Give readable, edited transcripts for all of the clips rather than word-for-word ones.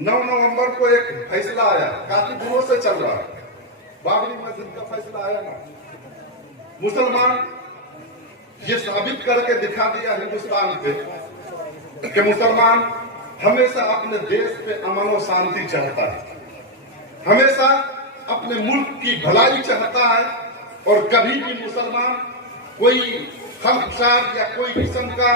9 नवंबर को एक फैसला आया, काफी दिनों से चल रहा है, बाबरी मस्जिद का फैसला आया ना। मुसलमान ये साबित करके दिखा दिया हिंदुस्तान पे कि मुसलमान हमेशा अपने देश पे अमन और शांति चाहता है, हमेशा अपने मुल्क की भलाई चाहता है, और कभी भी मुसलमान कोई खलफसार या कोई किस्म का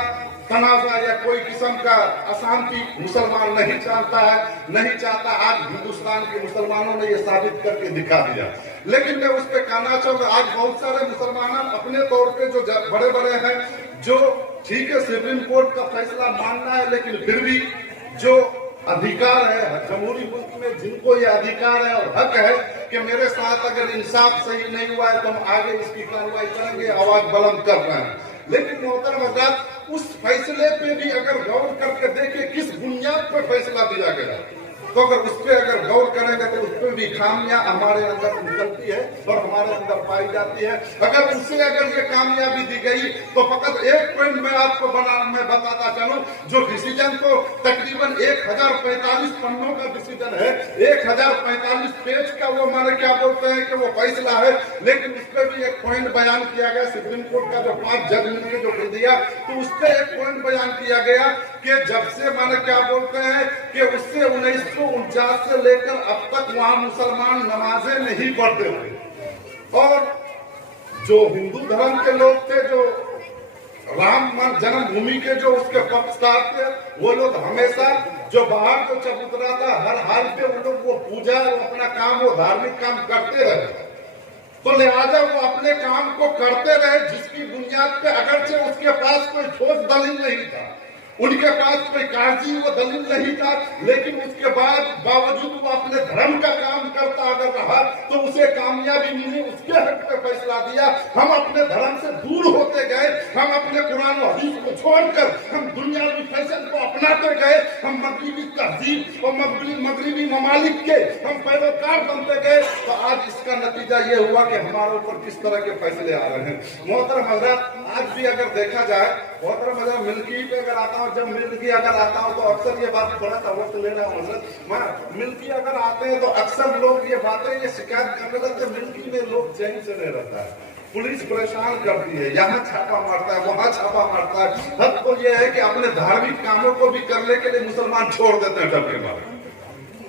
तनाजा या कोई किस्म का अशांति मुसलमान नहीं चाहता है, नहीं चाहता। आज हिंदुस्तान के मुसलमानों ने ये साबित करके दिखा दिया। लेकिन मैं उस पर कहना चाहूंगा, आज बहुत सारे मुसलमान अपने तौर पे जो बड़े बड़े हैं, जो ठीक है सुप्रीम कोर्ट का फैसला मानना है, लेकिन फिर भी जो अधिकार है जमहूरी मुल्क में, जिनको ये अधिकार है और हक है कि मेरे साथ अगर इंसाफ सही नहीं हुआ है तो हम आगे इसकी कार्रवाई करेंगे, आवाज बुलंद कर रहे हैं। लेकिन मोहतरम हज़रात, उस फैसले पे भी अगर गौर करके देखें किस बुनियाद पर फैसला दिया गया, तो अगर उस पर अगर गौर करेंगे तो उस पर भी खामियां हमारे अंदर निकलती है और हमारे अंदर पाई जाती है। अगर उससे अगर ये कामयाबी दी गई तो फकत एक पॉइंट मैं आपको मैं बताता चलूं, जो डिसीजन को तकरीबन 1045 पन्नों का डिसीजन है, 1045 पेज का वो माने क्या बोलते हैं कि वो फैसला है, लेकिन उस पर भी एक पॉइंट बयान किया गया। सुप्रीम कोर्ट का जो 5 जज मिलकर जो कर दिया, तो उस पर एक पॉइंट बयान किया गया कि जब से माने क्या बोलते हैं कि उससे 1949 से लेकर अब तक वहां मुसलमान नमाजें नहीं पढ़ते थे, और जो हिंदू धर्म के लोग थे, जो राम जन्मभूमि के जो उसके पक्षकार थे, वो लोग हमेशा जो बाहर को चबूतरा था, हर हाल पे वो लोग वो पूजा और अपना काम, वो धार्मिक काम करते रहे। तो लिहाजा वो अपने काम को करते रहे, जिसकी बुनियाद पे अगरचे उसके पास कोई ठोस दलील नहीं था, उनके पास कोई कागजी वो दलील नहीं था, लेकिन उसके बाद बावजूद वो अपने धर्म का काम करता अगर रहा तो उसे कामयाबी मिली, उसके हक पे फैसला दिया। हम अपने धर्म से दूर होते गए, हम अपने कुरान और हदीस को छोड़कर हम दुनियावी फैशन को अपनाते गए, हम मगरिबी तहजीब और मगरिबी ममालिक के हम पैरोकार बनते गए। तो आज इसका नतीजा ये हुआ कि हमारे ऊपर किस तरह के फैसले आ रहे हैं। मोहतरम हज़रात, आज भी अगर देखा जाए, मोहतरम हज़रात, मिल्की पे अगर आता हूँ, जब मिल्की अगर आता हूँ तो अक्सर ये बात, थोड़ा सा वक्त ले रहा हूँ हज़रत, मिल्की अगर आते हैं तो अक्सर लोग ये बातें ये शिकायत करने लगते, मिल्की में लोग चैन से नहीं रहता है, पुलिस परेशान करती है, यहाँ छापा मारता है, वहाँ छापा मारता है। हद तो ये है कि अपने धार्मिक कामों को भी करने के लिए मुसलमान छोड़ देते हैं डर के मारे।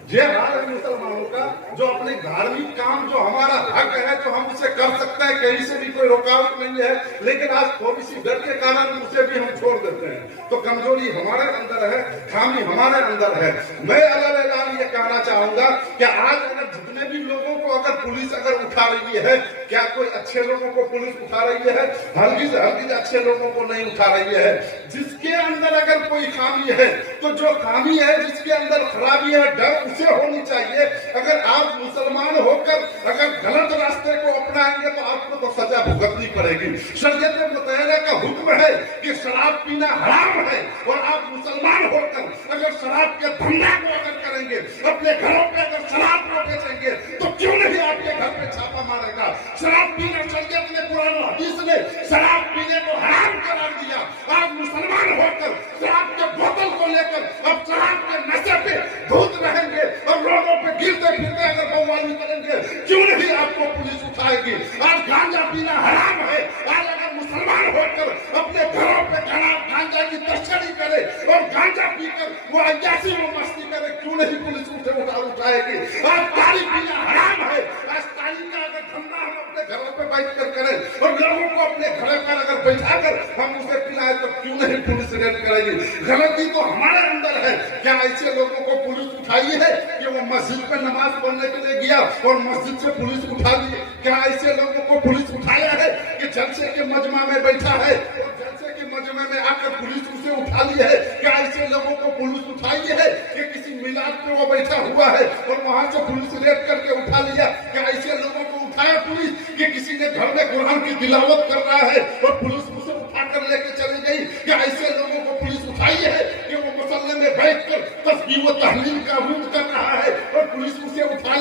ये हाल है मुसलमानों का, जो अपने धार्मिक काम जो हमारा हक है, जो हम उसे कर सकते हैं, कहीं से भी कोई रुकावट नहीं है, लेकिन आज थोड़ी सी डर के कारण उसे भी हम छोड़ देते हैं। तो कमजोरी हमारे अंदर है, खामी हमारे अंदर है। मैं अल्लाह ये कहना चाहूंगा कि आज अगर जितने भी लोगों को अगर पुलिस अगर उठा रही है, क्या कोई अच्छे लोगों को पुलिस उठा रही है? हल्की अच्छे लोगों को नहीं उठा रही है। जिसके अंदर अगर कोई खामी है, तो जो खामी है, जिसके अंदर खराबी है, डर उसे होनी चाहिए। अगर आप मुसलमान होकर अगर गलत रास्ते को अपनाएंगे तो आपको तो सजा भुगतनी पड़ेगी। शरीयत मुतहरा का हुक्म है कि शराब पीना हराम है, और आप मुसलमान होकर अगर शराब के धंधा को अगर करेंगे, अपने घरों पे अगर शराब को बेचेंगे, तो क्यों नहीं आपके घर पे छापा मारेगा? शराब पीना शरीयत ने, कुरान और हदीस ने शराब पीने को हराम करार दिया। आज मुसलमान होकर शराब के बोतल को लेकर अब शराब के नशे पे धूत रहेंगे और रोडों पे गिरते फिरते अगर बवाली करेंगे, क्यों नहीं आपको पुलिस उठाएगी? आज गांजा पीना हराम है, आज अगर मुसलमान होकर अपने घरों पे गांजा की तस्करी करे और गांजा पीकर वो अयासी वो मस्ती करे, क्यों नहीं पुलिस उठाएगी? आज ताली पीना हराम है, आज ताली का अगर धंधा हम अपने घरों पे बैठ कर करें और लोगों को अपने घर पर अगर बैठा कर हम उसे पिलाए, तो क्यों नहीं पुलिस रेड करेगी? गलती तो हमारे अंदर है। क्या ऐसे लोगों को पुलिस उठाई है कि वो मस्जिद पे नमाज पढ़ने के लिए गया और मस्जिद से पुलिस उठा ली? क्या ऐसे लोगों को पुलिस उठाया है कि जलसे के मजमा में बैठा है और जलसे के मजमे में आकर पुलिस उसे उठा ली है? क्या ऐसे लोगों को पुलिस उठाई है कि किसी मिलाद पे वो बैठा हुआ है और वहां से पुलिस रेड करके उठा लिया? क्या ऐसे लोगों को उठाया पुलिस कि किसी ने घर में कुरान की तिलावत कर रहा है और पुलिस उसे उठाकर लेके चली गई? क्या ऐसे लोगों को पुलिस उठाई है कि वो मुसल्ले में बैठकर तस्बीह व तहलील का रूप कर रहा है और पुलिस उसे उठा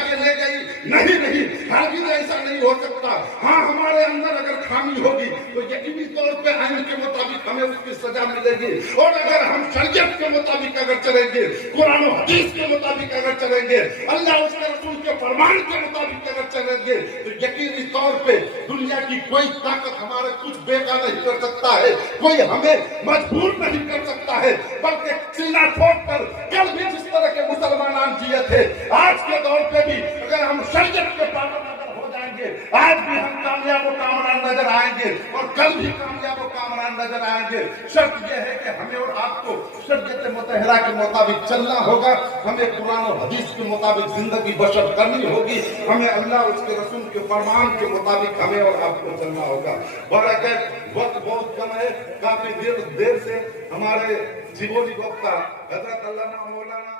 के ले गई? नहीं, हरगिज़ ऐसा नहीं हो सकता। हाँ, हमारे अंदर अगर खामी होगी तो ये यकीनी तौर पे आइन के मुताबिक हमें उसकी सजा मिलेगी। और अगर हम शरीयत के मुताबिक अगर चलेंगे, कुरान और हदीस के मुताबिक अगर चलेंगे, अल्लाह उसके रसूल के फरमान के मुताबिक अगर चलेंगे, तो यकीनी तौर पे दुनिया की कोई ताकत हमारे कुछ बेगा नहीं कर सकता है, कोई हमें मजबूर नहीं कर सकता है। बल्कि सीना ठोक कर कल भी जिस तरह के मुसलमान जिए थे, आज के दौर पे भी अगर हम शरीयत के पाबंद हो जाएंगे, आज भी हम कामयाब व कामरान नजर आएंगे और कल भी कामयाब व कामरान नजर आएंगे। शर्त यह है कि हमें और आपको शरीयत मुतहरा के मुताबिक चलना होगा, हमें कुरान और हदीस के मुताबिक जिंदगी बशर करनी होगी, हमें अल्लाह उसके रसूल के फरमान के मुताबिक हमें और आपको चलना होगा। बरकत वक्त बहुत कम है, काफी देर से हमारे जीवनी वक्ता हजरत अल्लामा मौलाना